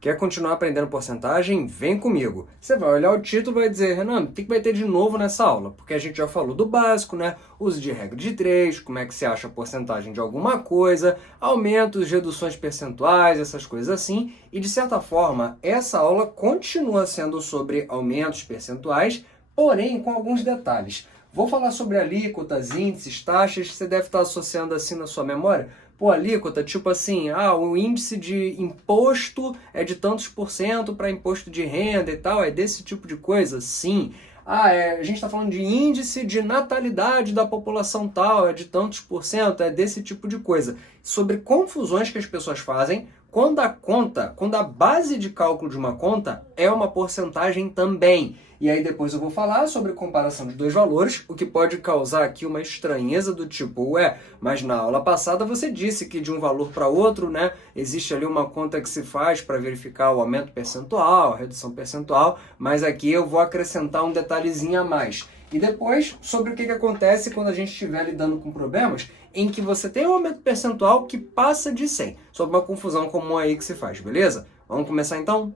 Quer continuar aprendendo porcentagem? Vem comigo. Você vai olhar o título e vai dizer, Renan, o que vai ter de novo nessa aula? Porque a gente já falou do básico, né? Uso de regra de 3, como é que se acha a porcentagem de alguma coisa, aumentos, reduções percentuais, essas coisas assim. E de certa forma, essa aula continua sendo sobre aumentos percentuais, porém com alguns detalhes. Vou falar sobre alíquotas, índices, taxas, que você deve estar associando assim na sua memória. Pô, alíquota, tipo assim, o índice de imposto é de tantos por cento para imposto de renda e tal, é desse tipo de coisa? Sim. A gente está falando de índice de natalidade da população tal, é de tantos por cento, é desse tipo de coisa. Sobre confusões que as pessoas fazem quando a base de cálculo de uma conta é uma porcentagem também. E aí depois eu vou falar sobre comparação de dois valores, o que pode causar aqui uma estranheza do tipo, mas na aula passada você disse que de um valor para outro, né, existe ali uma conta que se faz para verificar o aumento percentual, a redução percentual, mas aqui eu vou acrescentar um detalhezinho a mais. E depois, sobre o que acontece quando a gente estiver lidando com problemas em que você tem um aumento percentual que passa de 100, sobre uma confusão comum aí que se faz, beleza? Vamos começar então?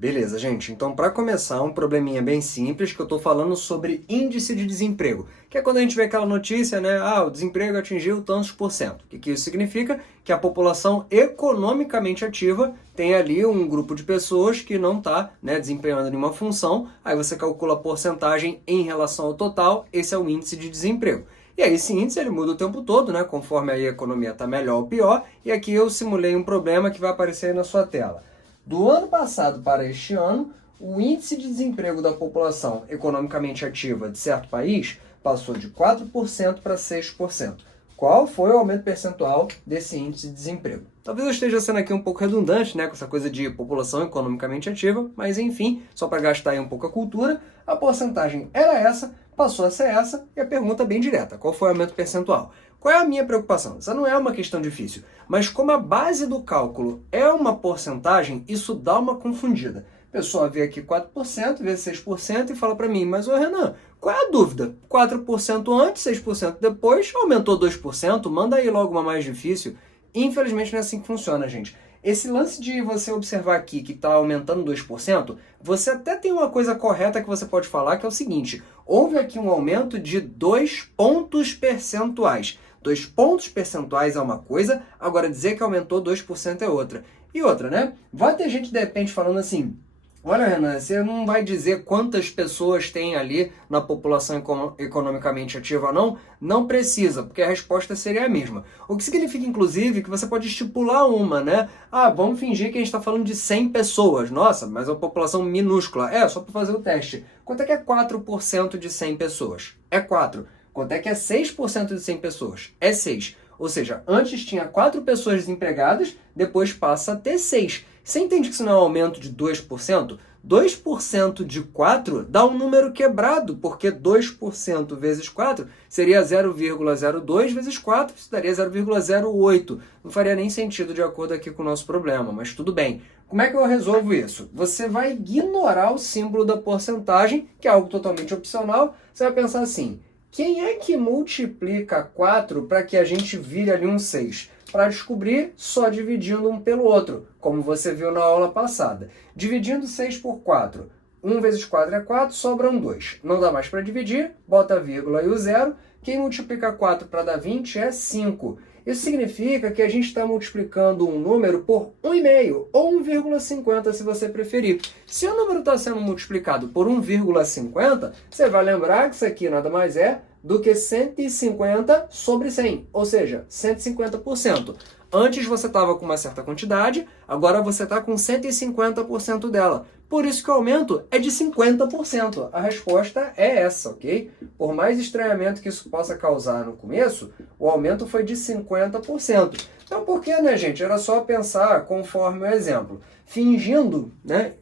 Beleza, gente. Então, para começar, um probleminha bem simples, que eu estou falando sobre índice de desemprego, que é quando a gente vê aquela notícia, né? O desemprego atingiu tantos por cento. O que isso significa? Que a população economicamente ativa tem ali um grupo de pessoas que não está, né, desempenhando nenhuma função, aí você calcula a porcentagem em relação ao total, esse é o índice de desemprego. E aí esse índice ele muda o tempo todo, né, conforme aí a economia está melhor ou pior, e aqui eu simulei um problema que vai aparecer aí na sua tela. Do ano passado para este ano, o índice de desemprego da população economicamente ativa de certo país passou de 4% para 6%. Qual foi o aumento percentual desse índice de desemprego? Talvez eu esteja sendo aqui um pouco redundante, né, com essa coisa de população economicamente ativa, mas enfim, só para gastar aí um pouco a cultura, a porcentagem era essa, passou a ser essa, e a pergunta é bem direta, qual foi o aumento percentual? Qual é a minha preocupação? Essa não é uma questão difícil, mas como a base do cálculo é uma porcentagem, isso dá uma confundida. A pessoa vê aqui 4% vezes 6% e fala para mim, mas ô Renan, qual é a dúvida? 4% antes, 6% depois, aumentou 2%, manda aí logo uma mais difícil. Infelizmente não é assim que funciona, gente. Esse lance de você observar aqui que está aumentando 2%, você até tem uma coisa correta que você pode falar, que é o seguinte, houve aqui um aumento de 2 pontos percentuais. 2 pontos percentuais é uma coisa, agora dizer que aumentou 2% é outra. E outra, né? Vai ter gente de repente falando assim, olha, Renan, você não vai dizer quantas pessoas tem ali na população economicamente ativa ou não? Não precisa, porque a resposta seria a mesma. O que significa, inclusive, que você pode estipular uma, né? Vamos fingir que a gente está falando de 100 pessoas. Nossa, mas é uma população minúscula. Só para fazer o teste. Quanto é que é 4% de 100 pessoas? É 4. Quanto é que é 6% de 100 pessoas? É 6. Ou seja, antes tinha 4 pessoas desempregadas, depois passa a ter 6. Você entende que isso não é um aumento de 2%? 2% de 4 dá um número quebrado, porque 2% vezes 4 seria 0,02 vezes 4, isso daria 0,08. Não faria nem sentido de acordo aqui com o nosso problema, mas tudo bem. Como é que eu resolvo isso? Você vai ignorar o símbolo da porcentagem, que é algo totalmente opcional. Você vai pensar assim, quem é que multiplica 4 para que a gente vire ali um 6? Para descobrir, só dividindo um pelo outro, como você viu na aula passada. Dividindo 6 por 4, 1 vezes 4 é 4, sobram 2. Não dá mais para dividir, bota a vírgula e o zero. Quem multiplica 4 para dar 20 é 5. Isso significa que a gente está multiplicando um número por 1,5, ou 1,50 se você preferir. Se o número está sendo multiplicado por 1,50, você vai lembrar que isso aqui nada mais é do que 150 sobre 100, ou seja, 150%. Antes você estava com uma certa quantidade, agora você está com 150% dela. Por isso que o aumento é de 50%. A resposta é essa, ok? Por mais estranhamento que isso possa causar no começo, o aumento foi de 50%. Então por que, né, gente? Era só pensar conforme o exemplo. Fingindo, né,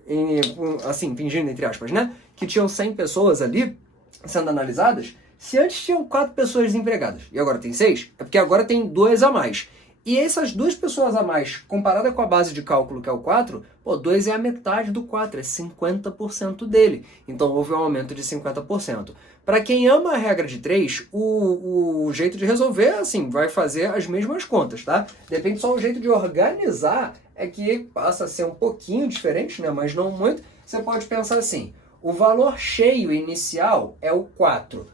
fingindo entre aspas, né, que tinham 100 pessoas ali sendo analisadas, se antes tinham 4 pessoas desempregadas e agora tem 6, é porque agora tem 2 a mais. E essas 2 pessoas a mais, comparada com a base de cálculo que é o 4, 2 é a metade do 4, é 50% dele. Então houve um aumento de 50%. Para quem ama a regra de 3, o jeito de resolver, assim, vai fazer as mesmas contas, tá? Depende só o jeito de organizar é que passa a ser um pouquinho diferente, né? Mas não muito. Você pode pensar assim, o valor cheio inicial é o 4%,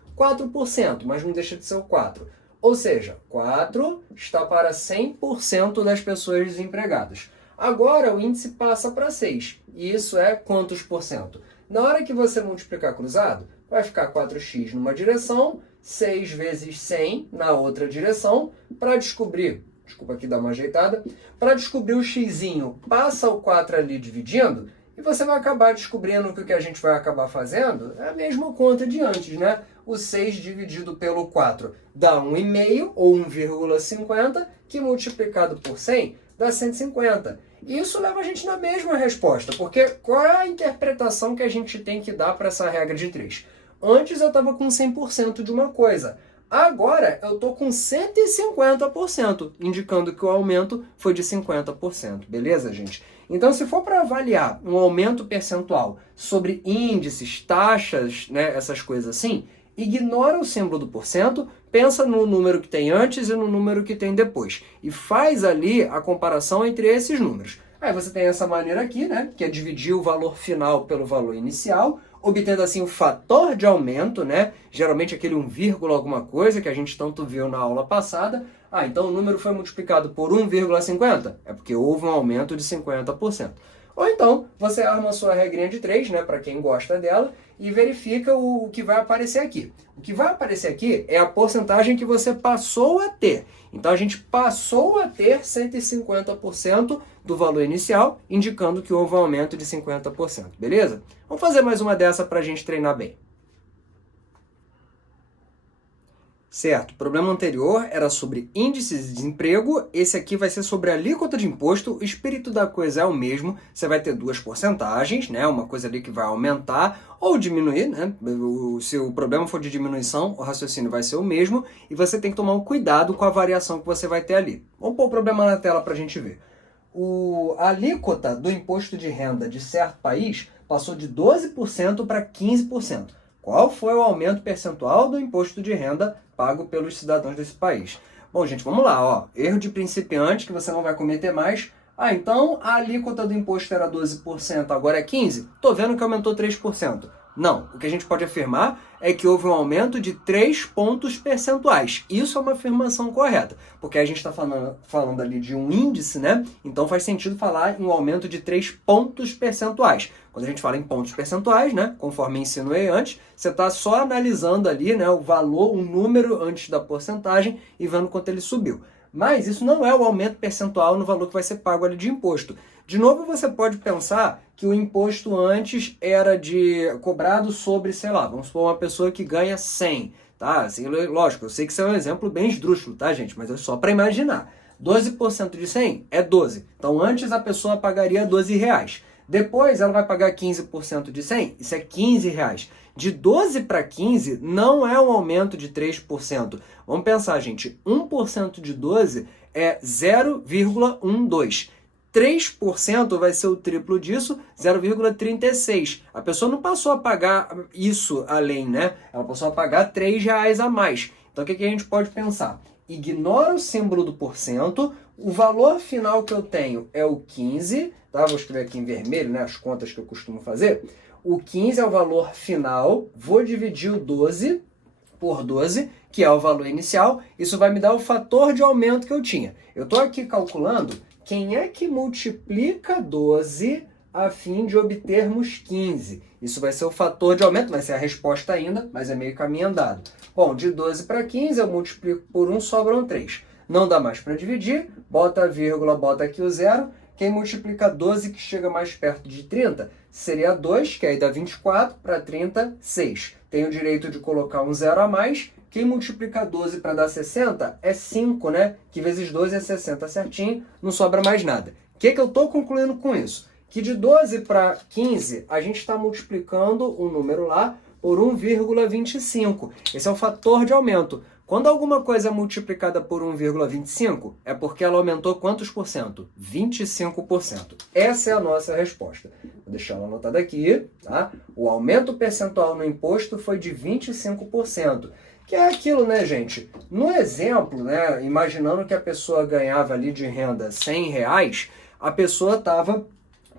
mas não deixa de ser o 4. Ou seja, 4 está para 100% das pessoas desempregadas. Agora o índice passa para 6. E isso é quantos por cento? Na hora que você multiplicar cruzado, vai ficar 4x numa direção, 6 vezes 100 na outra direção, para descobrir, desculpa aqui dar uma ajeitada, para descobrir o xzinho, passa o 4 ali dividindo, e você vai acabar descobrindo que o que a gente vai acabar fazendo é a mesma conta de antes, né? O 6 dividido pelo 4 dá 1,5 ou 1,50, que multiplicado por 100 dá 150. Isso leva a gente na mesma resposta, porque qual é a interpretação que a gente tem que dar para essa regra de 3? Antes eu estava com 100% de uma coisa, agora eu estou com 150%, indicando que o aumento foi de 50%, beleza, gente? Então, se for para avaliar um aumento percentual sobre índices, taxas, né, essas coisas assim, ignora o símbolo do porcento, pensa no número que tem antes e no número que tem depois. E faz ali a comparação entre esses números. Aí você tem essa maneira aqui, né, que é dividir o valor final pelo valor inicial, obtendo assim o fator de aumento, né, geralmente aquele 1, alguma coisa que a gente tanto viu na aula passada. Ah, então o número foi multiplicado por 1,50? É porque houve um aumento de 50%. Ou então, você arma a sua regrinha de 3, né, para quem gosta dela, e verifica o que vai aparecer aqui. O que vai aparecer aqui é a porcentagem que você passou a ter. Então, a gente passou a ter 150% do valor inicial, indicando que houve um aumento de 50%, beleza? Vamos fazer mais uma dessa para a gente treinar bem. Certo, o problema anterior era sobre índices de desemprego, esse aqui vai ser sobre a alíquota de imposto, o espírito da coisa é o mesmo, você vai ter duas porcentagens, né, uma coisa ali que vai aumentar ou diminuir, né, se o problema for de diminuição, o raciocínio vai ser o mesmo, e você tem que tomar um cuidado com a variação que você vai ter ali. Vamos pôr o problema na tela para a gente ver. A alíquota do imposto de renda de certo país passou de 12% para 15%. Qual foi o aumento percentual do imposto de renda pago pelos cidadãos desse país? Bom, gente, vamos lá, ó. Erro de principiante que você não vai cometer mais. Ah, então a alíquota do imposto era 12%, agora é 15%? Tô vendo que aumentou 3%. Não, o que a gente pode afirmar é que houve um aumento de 3 pontos percentuais. Isso é uma afirmação correta, porque a gente está falando ali de um índice, né? Então faz sentido falar em um aumento de 3 pontos percentuais. Quando a gente fala em pontos percentuais, né, conforme insinuei antes, você está só analisando ali, né, o valor, o número antes da porcentagem e vendo quanto ele subiu. Mas isso não é o aumento percentual no valor que vai ser pago ali de imposto. De novo, você pode pensar que o imposto antes era cobrado sobre, sei lá, vamos supor uma pessoa que ganha 100, tá? Assim, lógico, eu sei que isso é um exemplo bem esdrúxulo, tá, gente? Mas é só para imaginar. 12% de 100 é 12. Então, antes a pessoa pagaria R$12. Depois, ela vai pagar 15% de 100, isso é R$15. De 12 para 15 não é um aumento de 3%. Vamos pensar, gente, 1% de 12 é 0,12. 3% vai ser o triplo disso, 0,36. A pessoa não passou a pagar isso além, né? Ela passou a pagar R$3 a mais. Então, o que a gente pode pensar? Ignora o símbolo do porcento, o valor final que eu tenho é o 15, tá? Vou escrever aqui em vermelho, né? As contas que eu costumo fazer. O 15 é o valor final, vou dividir o 12 por 12, que é o valor inicial. Isso vai me dar o fator de aumento que eu tinha. Eu estou aqui calculando quem é que multiplica 12 a fim de obtermos 15. Isso vai ser o fator de aumento, vai ser a resposta ainda, mas é meio caminho andado. Bom, de 12 para 15 eu multiplico por 1, sobram 3. Não dá mais para dividir, bota a vírgula, bota aqui o zero. Quem multiplica 12, que chega mais perto de 30, seria 2, que aí dá 24, para 30, 6. Tenho o direito de colocar um zero a mais. Quem multiplica 12 para dar 60 é 5, né? Que vezes 12 é 60 certinho, não sobra mais nada. O que eu estou concluindo com isso? Que de 12 para 15, a gente está multiplicando um número lá por 1,25. Esse é o fator de aumento. Quando alguma coisa é multiplicada por 1,25, é porque ela aumentou quantos por cento? 25%. Essa é a nossa resposta. Vou deixar ela anotada aqui, tá? O aumento percentual no imposto foi de 25%. Que é aquilo, né, gente? No exemplo, né, imaginando que a pessoa ganhava ali de renda R$ 100, a pessoa estava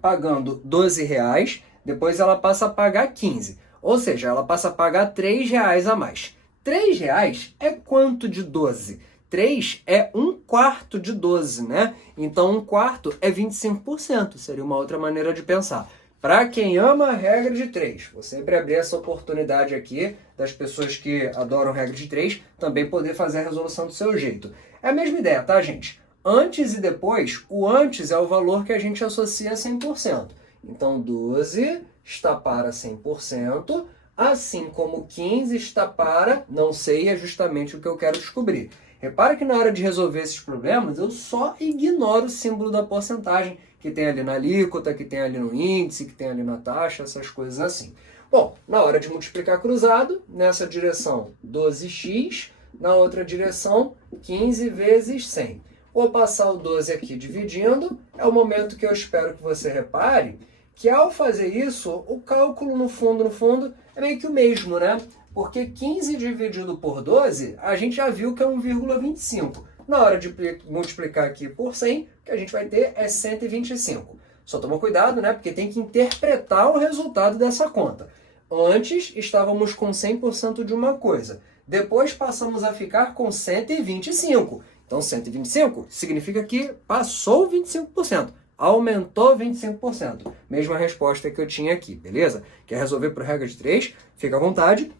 pagando R$ 12, depois ela passa a pagar 15. Ou seja, ela passa a pagar R$ 3 a mais. R$ 3 é quanto de 12? 3 é 1/4 de 12, né? Então 1/4 é 25%, seria uma outra maneira de pensar. Para quem ama a regra de 3, vou sempre abrir essa oportunidade aqui das pessoas que adoram regra de 3 também poder fazer a resolução do seu jeito. É a mesma ideia, tá, gente? Antes e depois, o antes é o valor que a gente associa a 100%. Então 12 está para 100%, assim como 15 está para não sei, é justamente o que eu quero descobrir. Repara que na hora de resolver esses problemas, eu só ignoro o símbolo da porcentagem que tem ali na alíquota, que tem ali no índice, que tem ali na taxa, essas coisas assim. Bom, na hora de multiplicar cruzado, nessa direção 12x, na outra direção 15 vezes 100. Vou passar o 12 aqui dividindo, é o momento que eu espero que você repare que ao fazer isso, o cálculo no fundo, é meio que o mesmo, né? Porque 15 dividido por 12, a gente já viu que é 1,25. Na hora de multiplicar aqui por 100, o que a gente vai ter é 125. Só toma cuidado, né? Porque tem que interpretar o resultado dessa conta. Antes, estávamos com 100% de uma coisa. Depois, passamos a ficar com 125. Então, 125 significa que passou 25%. Aumentou 25%. Mesma resposta que eu tinha aqui, beleza? Quer resolver por regra de 3? Fica à vontade.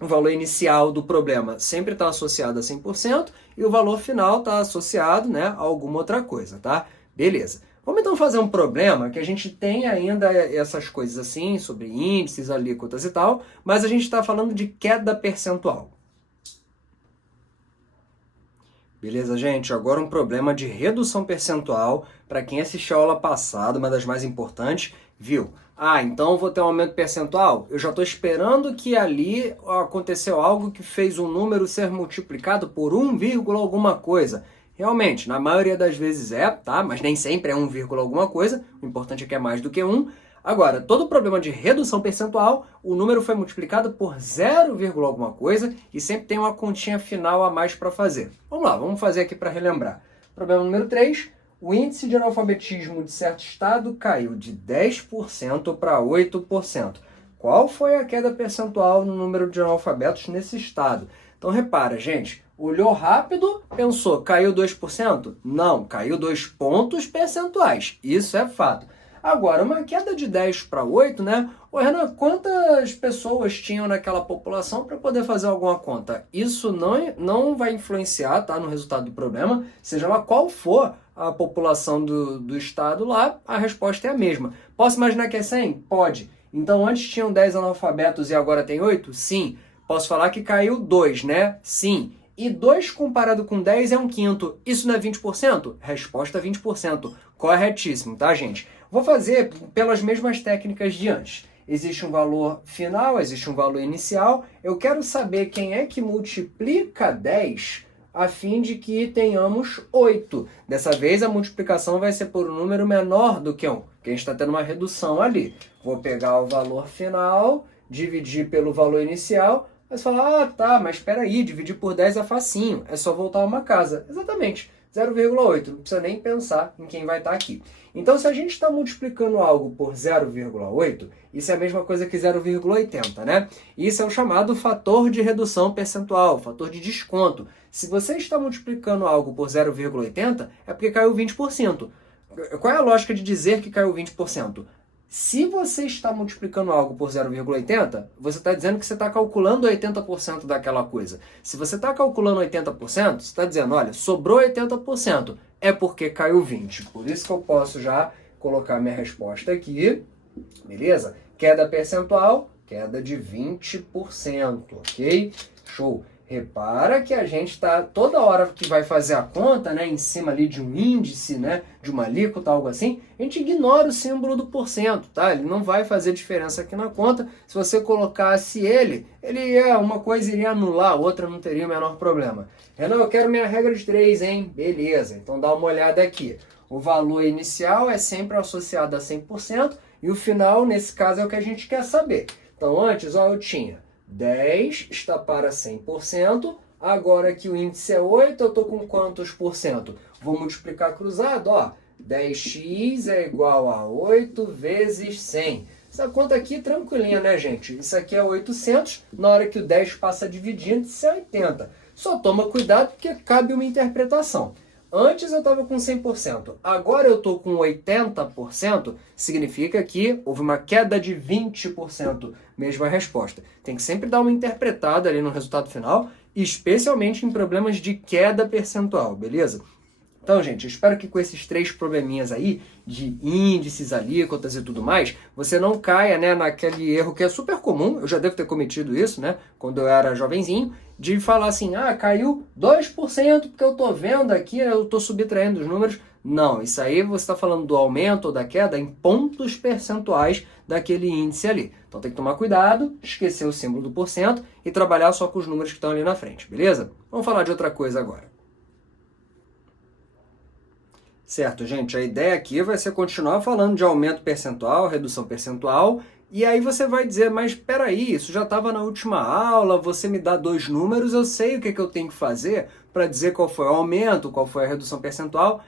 O valor inicial do problema sempre está associado a 100% e o valor final está associado, né, a alguma outra coisa, tá? Beleza. Vamos então fazer um problema que a gente tem ainda essas coisas assim, sobre índices, alíquotas e tal, mas a gente está falando de queda percentual. Beleza, gente? Agora um problema de redução percentual. Para quem assistiu a aula passada, uma das mais importantes, viu? Ah, então vou ter um aumento percentual? Eu já estou esperando que ali aconteceu algo que fez um número ser multiplicado por 1, alguma coisa. Realmente, na maioria das vezes é, tá? Mas nem sempre é 1, alguma coisa. O importante é que é mais do que 1. Agora, todo problema de redução percentual, o número foi multiplicado por 0, alguma coisa e sempre tem uma continha final a mais para fazer. Vamos lá, vamos fazer aqui para relembrar. Problema número 3, o índice de analfabetismo de certo estado caiu de 10% para 8%. Qual foi a queda percentual no número de analfabetos nesse estado? Então repara, gente, olhou rápido, pensou, caiu 2%? Não, caiu 2 pontos percentuais, isso é fato. Agora, uma queda de 10 para 8, né? Ô, Renan, quantas pessoas tinham naquela população para poder fazer alguma conta? Isso não vai influenciar, tá, no resultado do problema, seja lá qual for a população do estado lá, a resposta é a mesma. Posso imaginar que é 100? Pode. Então, antes tinham 10 analfabetos e agora tem 8? Sim. Posso falar que caiu 2, né? Sim. E 2 comparado com 10 é 1/5. Isso não é 20%? Resposta 20%. Corretíssimo, tá, gente? Vou fazer pelas mesmas técnicas de antes. Existe um valor final, existe um valor inicial. Eu quero saber quem é que multiplica 10 a fim de que tenhamos 8. Dessa vez a multiplicação vai ser por um número menor do que 1, porque a gente está tendo uma redução ali. Vou pegar o valor final, dividir pelo valor inicial, mas falar, ah, tá, mas espera aí, dividir por 10 é facinho, é só voltar a uma casa. Exatamente, 0,8, não precisa nem pensar em quem vai estar aqui. Então, se a gente está multiplicando algo por 0,8, isso é a mesma coisa que 0,80, né? Isso é o chamado fator de redução percentual, fator de desconto. Se você está multiplicando algo por 0,80, é porque caiu 20%. Qual é a lógica de dizer que caiu 20%? Se você está multiplicando algo por 0,80, você está dizendo que você está calculando 80% daquela coisa. Se você está calculando 80%, você está dizendo, olha, sobrou 80%, é porque caiu 20%. Por isso que eu posso já colocar minha resposta aqui, beleza? Queda percentual, queda de 20%, ok? Show! Repara que a gente está, toda hora que vai fazer a conta, né, em cima ali de um índice, né, de uma alíquota, algo assim, a gente ignora o símbolo do porcento, tá? Ele não vai fazer diferença aqui na conta. Se você colocasse ele uma coisa iria anular, a outra não teria o menor problema. Renan, eu quero minha regra de 3, hein? Beleza, então dá uma olhada aqui. O valor inicial é sempre associado a 100% e o final, nesse caso, é o que a gente quer saber. Então antes, ó, eu tinha 10 está para 100%. Agora que o índice é 8, eu estou com quantos por cento? Vou multiplicar cruzado, ó. 10x é igual a 8 vezes 100. Essa conta aqui tranquilinha, né, gente? Isso aqui é 800, na hora que o 10 passa dividindo, isso é 80. Só toma cuidado porque cabe uma interpretação. Antes eu estava com 100%, agora eu estou com 80%, significa que houve uma queda de 20%, mesma resposta. Tem que sempre dar uma interpretada ali no resultado final, especialmente em problemas de queda percentual, beleza? Então, gente, eu espero que com esses 3 probleminhas aí, de índices, alíquotas e tudo mais, você não caia, né, naquele erro que é super comum, eu já devo ter cometido isso, né, quando eu era jovenzinho, de falar assim, ah, caiu 2% porque eu tô vendo aqui, eu tô subtraindo os números. Não, isso aí você está falando do aumento ou da queda em pontos percentuais daquele índice ali. Então tem que tomar cuidado, esquecer o símbolo do porcento e trabalhar só com os números que estão ali na frente, beleza? Vamos falar de outra coisa agora. Certo, gente, a ideia aqui vai ser continuar falando de aumento percentual, redução percentual, e aí você vai dizer, mas peraí, isso já estava na última aula, você me dá 2 números, eu sei o que eu tenho que fazer para dizer qual foi o aumento, qual foi a redução percentual.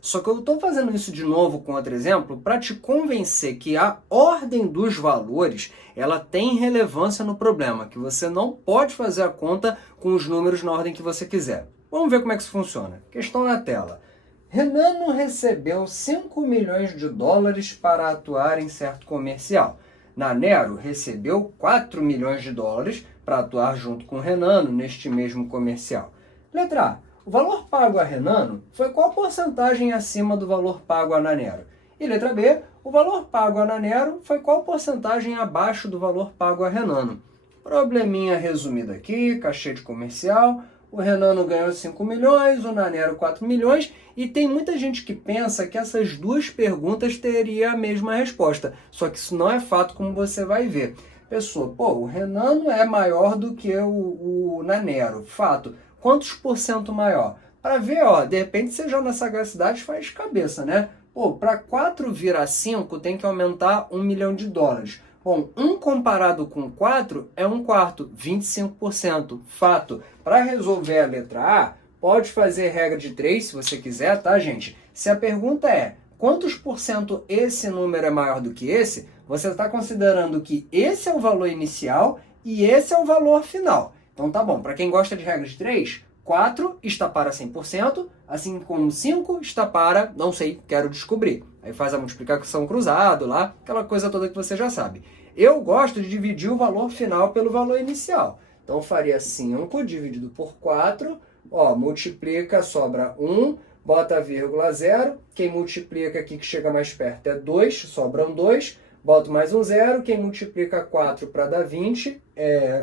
Só que eu estou fazendo isso de novo com outro exemplo para te convencer que a ordem dos valores ela tem relevância no problema, que você não pode fazer a conta com os números na ordem que você quiser. Vamos ver como é que isso funciona. Questão na tela. Renano recebeu 5 milhões de dólares para atuar em certo comercial. Nanero recebeu 4 milhões de dólares para atuar junto com Renano neste mesmo comercial. Letra A. O valor pago a Renano foi qual porcentagem acima do valor pago a Nanero? E letra B. O valor pago a Nanero foi qual porcentagem abaixo do valor pago a Renano? Probleminha resumido aqui, cachê de comercial. O Renano ganhou 5 milhões, o Nanero 4 milhões, e tem muita gente que pensa que essas duas perguntas teriam a mesma resposta. Só que isso não é fato, como você vai ver. Pessoa, pô, o Renano é maior do que o Nanero. Fato. Quantos por cento maior? Para ver, ó, de repente você já na sagacidade faz cabeça, né? Pô, para 4 virar 5 tem que aumentar 1 milhão de dólares. Bom, 1 comparado com 4 é 1/4, 25%. Fato. Para resolver a letra A, pode fazer regra de 3 se você quiser, tá, gente? Se a pergunta é quantos por cento esse número é maior do que esse, você está considerando que esse é o valor inicial e esse é o valor final. Então tá bom, para quem gosta de regra de 3, 4 está para 100%, assim como 5 está para, não sei, quero descobrir. Aí faz a multiplicação cruzado lá, aquela coisa toda que você já sabe. Eu gosto de dividir o valor final pelo valor inicial. Então eu faria 5 dividido por 4, ó, multiplica, sobra 1, bota vírgula 0, quem multiplica aqui que chega mais perto é 2, sobram 2, boto mais um 0, quem multiplica 4 para dar 20,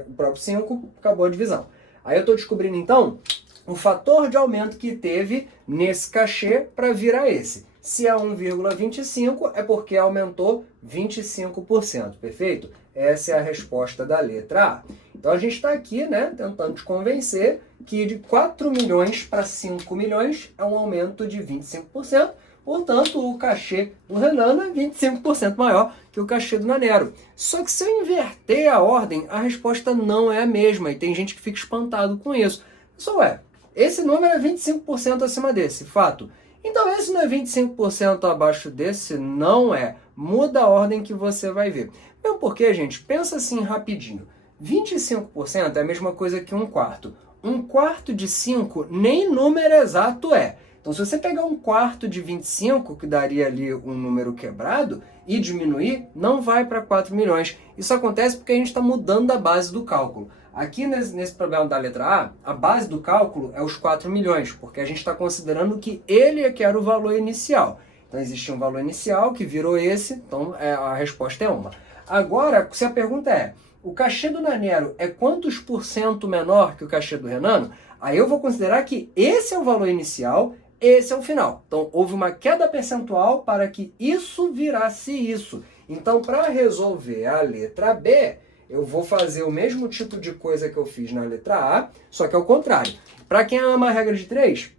o próprio 5, acabou a divisão. Aí eu estou descobrindo então o fator de aumento que teve nesse cachê para virar esse. Se é 1,25 é porque aumentou 25%, perfeito? Essa é a resposta da letra A. Então a gente está aqui, né, tentando te convencer que de 4 milhões para 5 milhões é um aumento de 25%, portanto o cachê do Renano é 25% maior que o cachê do Nanero. Só que se eu inverter a ordem, a resposta não é a mesma e tem gente que fica espantado com isso. Pessoal, esse número é 25% acima desse, fato. Então esse não é 25% abaixo desse? Não é. Muda a ordem que você vai ver. Mesmo porque, gente, pensa assim rapidinho. 25% é a mesma coisa que 1/4. 1/4 de 5 nem número exato é. Então se você pegar 1/4 de 25, que daria ali um número quebrado, e diminuir, não vai para 4 milhões. Isso acontece porque a gente está mudando a base do cálculo. Aqui nesse problema da letra A, a base do cálculo é os 4 milhões, porque a gente está considerando que ele é que era o valor inicial. Então existia um valor inicial que virou esse, então a resposta é uma. Agora, se a pergunta é, o cachê do Nanero é quantos por cento menor que o cachê do Renano? Aí eu vou considerar que esse é o valor inicial, esse é o final. Então houve uma queda percentual para que isso virasse isso. Então para resolver a letra B, eu vou fazer o mesmo tipo de coisa que eu fiz na letra A, só que ao contrário. Para quem ama a regra de 3,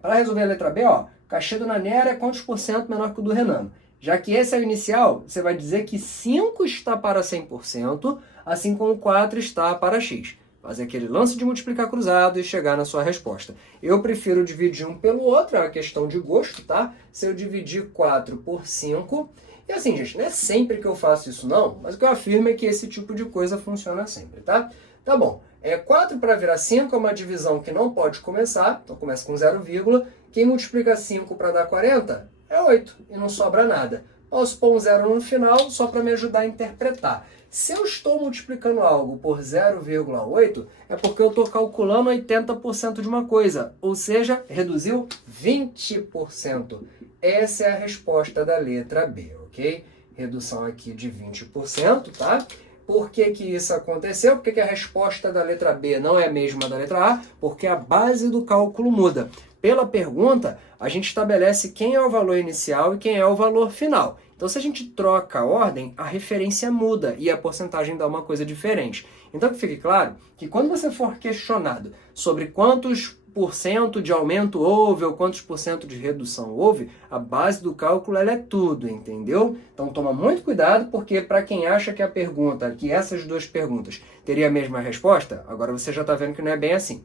para resolver a letra B, ó, o cachê do Nanero é quantos por cento menor que o do Renano? Já que esse é o inicial, você vai dizer que 5 está para 100%, assim como 4 está para x. Fazer aquele lance de multiplicar cruzado e chegar na sua resposta. Eu prefiro dividir um pelo outro, é uma questão de gosto, tá? Se eu dividir 4 por 5... E assim, gente, não é sempre que eu faço isso não, mas o que eu afirmo é que esse tipo de coisa funciona sempre, tá? Tá bom, 4 para virar 5 é uma divisão que não pode começar, então começa com 0, quem multiplica 5 para dar 40 é 8, e não sobra nada. Posso pôr um 0 no final só para me ajudar a interpretar. Se eu estou multiplicando algo por 0,8, é porque eu estou calculando 80% de uma coisa, ou seja, reduziu 20%. Essa é a resposta da letra B, ok? Redução aqui de 20%, tá? Por que que isso aconteceu? Por que que a resposta da letra B não é a mesma da letra A? Porque a base do cálculo muda. Pela pergunta, a gente estabelece quem é o valor inicial e quem é o valor final. Então, se a gente troca a ordem, a referência muda e a porcentagem dá uma coisa diferente. Então, que fique claro que quando você for questionado sobre quantos por cento de aumento houve ou quantos por cento de redução houve, a base do cálculo ela é tudo, entendeu? Então, toma muito cuidado, porque para quem acha que a pergunta, que essas duas perguntas teria a mesma resposta, agora você já está vendo que não é bem assim.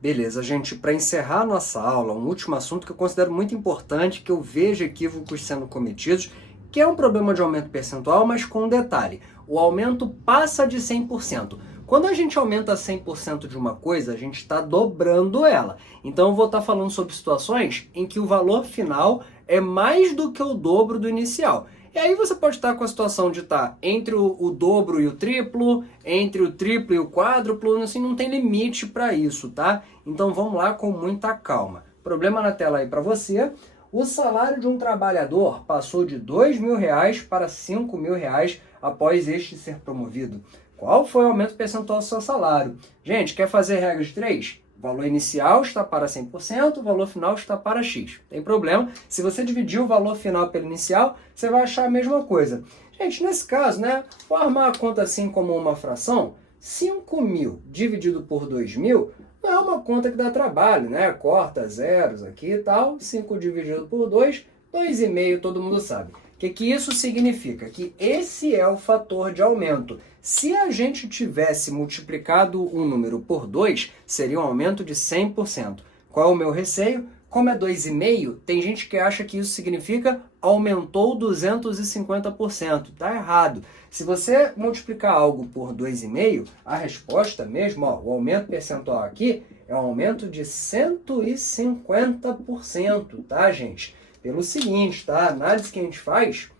Beleza, gente, para encerrar nossa aula, um último assunto que eu considero muito importante, que eu vejo equívocos sendo cometidos, que é um problema de aumento percentual, mas com um detalhe. O aumento passa de 100%. Quando a gente aumenta 100% de uma coisa, a gente está dobrando ela. Então eu vou estar falando sobre situações em que o valor final é mais do que o dobro do inicial. E aí você pode estar com a situação de estar entre o dobro e o triplo, entre o triplo e o quádruplo, assim, não tem limite para isso, tá? Então vamos lá com muita calma. Problema na tela aí para você. O salário de um trabalhador passou de R$2.000 para R$5.000 após este ser promovido. Qual foi o aumento percentual do seu salário? Gente, quer fazer regra de 3? O valor inicial está para 100%, o valor final está para X. Tem problema. Se você dividir o valor final pelo inicial, você vai achar a mesma coisa. Gente, nesse caso, né, vou armar a conta assim como uma fração. 5.000 dividido por 2.000 não é uma conta que dá trabalho, né? Corta zeros aqui e tal. 5 dividido por 2, 2,5, todo mundo sabe. O que isso significa? Que esse é o fator de aumento. Se a gente tivesse multiplicado um número por 2, seria um aumento de 100%. Qual é o meu receio? Como é 2,5, tem gente que acha que isso significa aumentou 250%. Está errado. Se você multiplicar algo por 2,5, a resposta mesmo, ó, o aumento percentual aqui é um aumento de 150%, tá, gente? Pelo seguinte, tá? A análise que a gente faz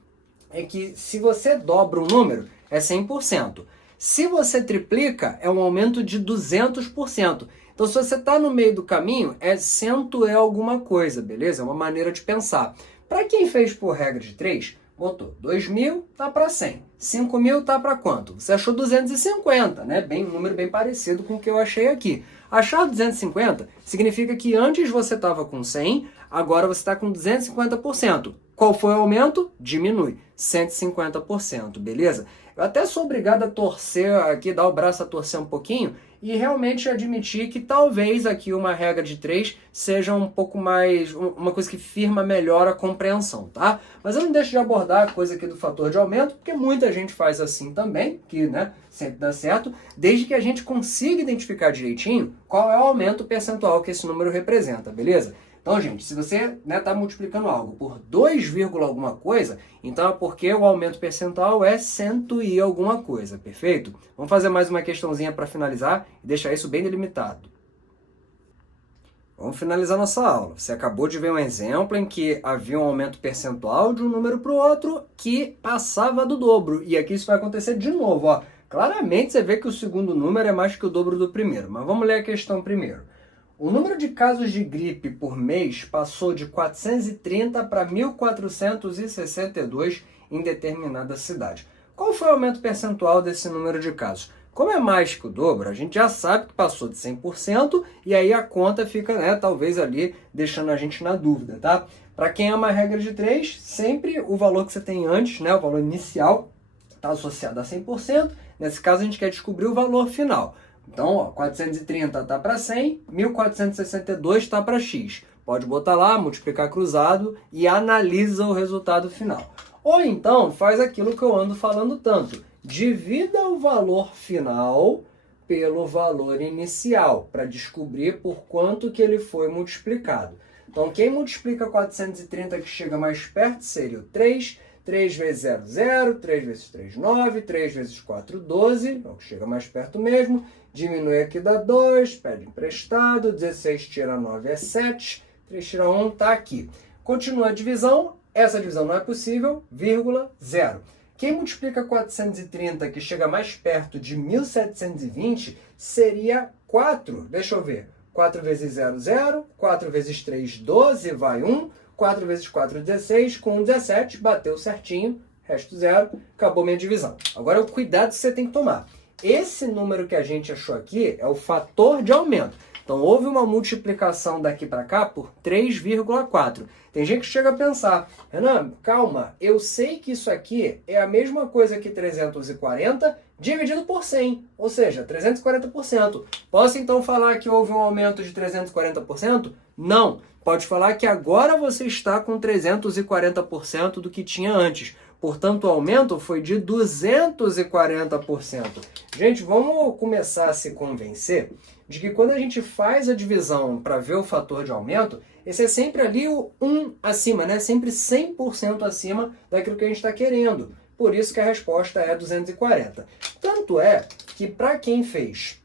é que se você dobra um número, é 100%. Se você triplica, é um aumento de 200%. Então, se você está no meio do caminho, 100 é alguma coisa, beleza? É uma maneira de pensar. Para quem fez por regra de 3, botou 2.000, tá para 100. 5.000 tá para quanto? Você achou 250, né? Um número bem parecido com o que eu achei aqui. Achar 250 significa que antes você estava com 100, agora você está com 250%. Qual foi o aumento? Diminui, 150%, beleza? Eu até sou obrigado a torcer aqui, dar o braço a torcer um pouquinho e realmente admitir que talvez aqui uma regra de 3 seja um pouco mais, uma coisa que firma melhor a compreensão, tá? Mas eu não deixo de abordar a coisa aqui do fator de aumento, porque muita gente faz assim também, que, né, sempre dá certo, desde que a gente consiga identificar direitinho qual é o aumento percentual que esse número representa, beleza? Então, gente, se você está multiplicando algo por 2, alguma coisa, então é porque o aumento percentual é 100 e alguma coisa, perfeito? Vamos fazer mais uma questãozinha para finalizar e deixar isso bem delimitado. Vamos finalizar nossa aula. Você acabou de ver um exemplo em que havia um aumento percentual de um número para o outro que passava do dobro. E aqui isso vai acontecer de novo, ó. Claramente você vê que o segundo número é mais que o dobro do primeiro, mas vamos ler a questão primeiro. O número de casos de gripe por mês passou de 430 para 1.462 em determinada cidade. Qual foi o aumento percentual desse número de casos? Como é mais que o dobro, a gente já sabe que passou de 100% e aí a conta fica, né, talvez ali deixando a gente na dúvida, tá? Para quem é uma regra de 3, sempre o valor que você tem antes, né, o valor inicial, está associado a 100%. Nesse caso, a gente quer descobrir o valor final. Então, ó, 430 está para 100, 1.462 está para x. Pode botar lá, multiplicar cruzado e analisa o resultado final. Ou então faz aquilo que eu ando falando tanto. Divida o valor final pelo valor inicial, para descobrir por quanto que ele foi multiplicado. Então, quem multiplica 430 que chega mais perto seria o 3. 3 vezes 0, 0. 3 vezes 3, 9. 3 vezes 4, 12. Então, chega mais perto mesmo. Diminui aqui, dá 2. Pede emprestado. 16 tira 9 é 7. 3 tira 1, está aqui. Continua a divisão. Essa divisão não é possível. Vírgula, 0. Quem multiplica 430, que chega mais perto de 1720, seria 4. Deixa eu ver. 4 vezes 0, 0. 4 vezes 3, 12, vai 1. 4 vezes 4, 16. Com 17, bateu certinho. Resto 0. Acabou minha divisão. Agora, o cuidado que você tem que tomar. Esse número que a gente achou aqui é o fator de aumento. Então, houve uma multiplicação daqui para cá por 3,4. Tem gente que chega a pensar, Renan, calma, eu sei que isso aqui é a mesma coisa que 340 dividido por 100, ou seja, 340%. Posso então falar que houve um aumento de 340%? Não. Pode falar que agora você está com 340% do que tinha antes. Portanto, o aumento foi de 240%. Gente, vamos começar a se convencer de que quando a gente faz a divisão para ver o fator de aumento, esse é sempre ali o 1 acima, né? Sempre 100% acima daquilo que a gente está querendo. Por isso que a resposta é 240. Tanto é que para quem fez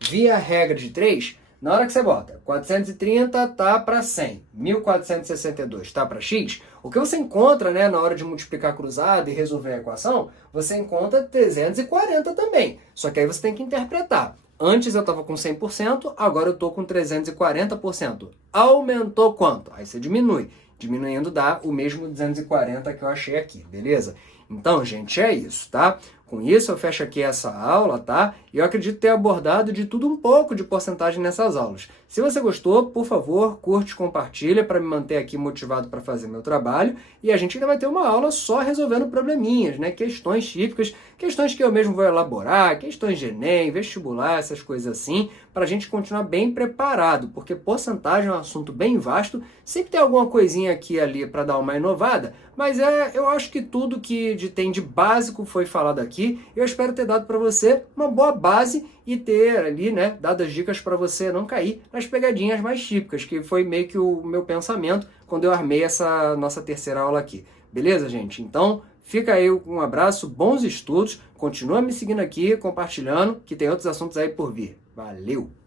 via regra de 3, na hora que você bota 430 tá para 100, 1462 tá para x, o que você encontra, né, na hora de multiplicar cruzado e resolver a equação, você encontra 340 também. Só que aí você tem que interpretar. Antes eu estava com 100%, agora eu estou com 340%. Aumentou quanto? Aí você diminui. Diminuindo dá o mesmo 240 que eu achei aqui, beleza? Então, gente, é isso, tá? Com isso, eu fecho aqui essa aula, tá? E eu acredito ter abordado de tudo um pouco de porcentagem nessas aulas. Se você gostou, por favor, curte, compartilha para me manter aqui motivado para fazer meu trabalho. E a gente ainda vai ter uma aula só resolvendo probleminhas, né? Questões típicas, questões que eu mesmo vou elaborar, questões de Enem, vestibular, essas coisas assim, para a gente continuar bem preparado, porque porcentagem é um assunto bem vasto, sempre tem alguma coisinha aqui e ali para dar uma inovada, mas eu acho que tudo que tem de básico foi falado aqui. Eu espero ter dado para você uma boa base e ter ali, né, dado as dicas para você não cair nas pegadinhas mais típicas, que foi meio que o meu pensamento quando eu armei essa nossa terceira aula aqui. Beleza, gente? Então, fica aí um abraço, bons estudos, continua me seguindo aqui, compartilhando, que tem outros assuntos aí por vir. Valeu!